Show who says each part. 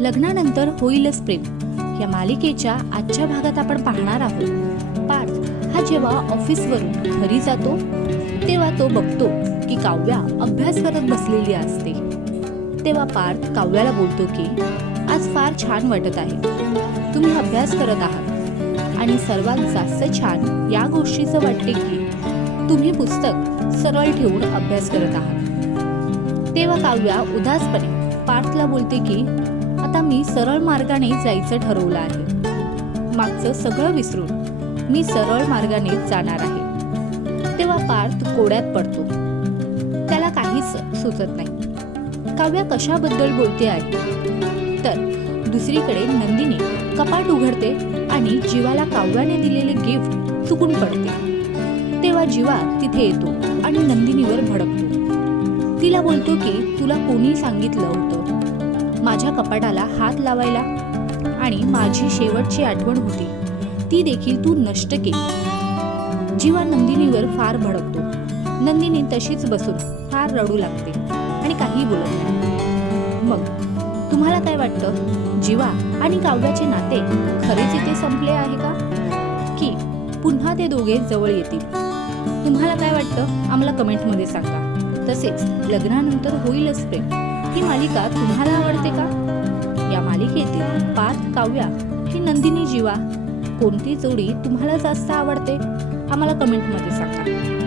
Speaker 1: लग्नानंतर होईलच प्रेम या मालिकेच्या आजच्या भागात आपण पाहणार आहोत. पार्थ हा जेव्हा ऑफिसवरून घरी जातो तेव्हा तो बघतो की काव्या अभ्यास करत बसलेली असते. तेव्हा पार्थ काव्याला बोलतो की आज फार छान वाटत आहे. तुम्ही अभ्यास करत आहात. आणि सर्वात जास्त छान या गोष्टीचं वाटते की तुम्ही पुस्तक सरळ ठेवून अभ्यास करत आहात. तेव्हा काव्या उदासपणे पार्थला बोलते की आता मी सरळ मार्गाने जायचं ठरवलं आहे. मागचं सगळं विसरून मी सरळ मार्गाने जाणार आहे. तेव्हा पार्थ कोड्यात पडतो. त्याला काहीच सुचत नाही. काव्या कशाबद्दल बोलते आहे? तर दुसरीकडे नंदिनी कपाट उघडते आणि जीवाला काव्याने दिलेले गिफ्ट चुकून पडते. तेव्हा जीवा तिथे येतो आणि नंदिनीवर भडकतो. तिला बोलतो की तुला कोणी सांगितलं होतं? माझ्या कपाटाला हात लावायला आणि माझी शेवटची आठवण होती. ती देखील तू नष्ट केली. जीवा नंदिनीवर फार भडकतो. नंदिनी तशीच बसून फार रडू लागते आणि काही बोलत नाही. मग तुम्हाला काय वाटतं? जीवा आणि काव्याचे नाते खरेच इथे संपले आहे का? की पुन्हा ते दोघे जवळ येतील? तुम्हाला काय वाटतं? आम्हाला कमेंटमध्ये सांगा. तसेच लग्नानंतर होईलच प्रेम. ही मालिका तुम्हाला आवडते का? या मालिकेतील पाच काव्या की नंदिनी जीवा. कोणती जोडी तुम्हाला जास्त आवडते? आम्हाला कमेंटमध्ये सांगा.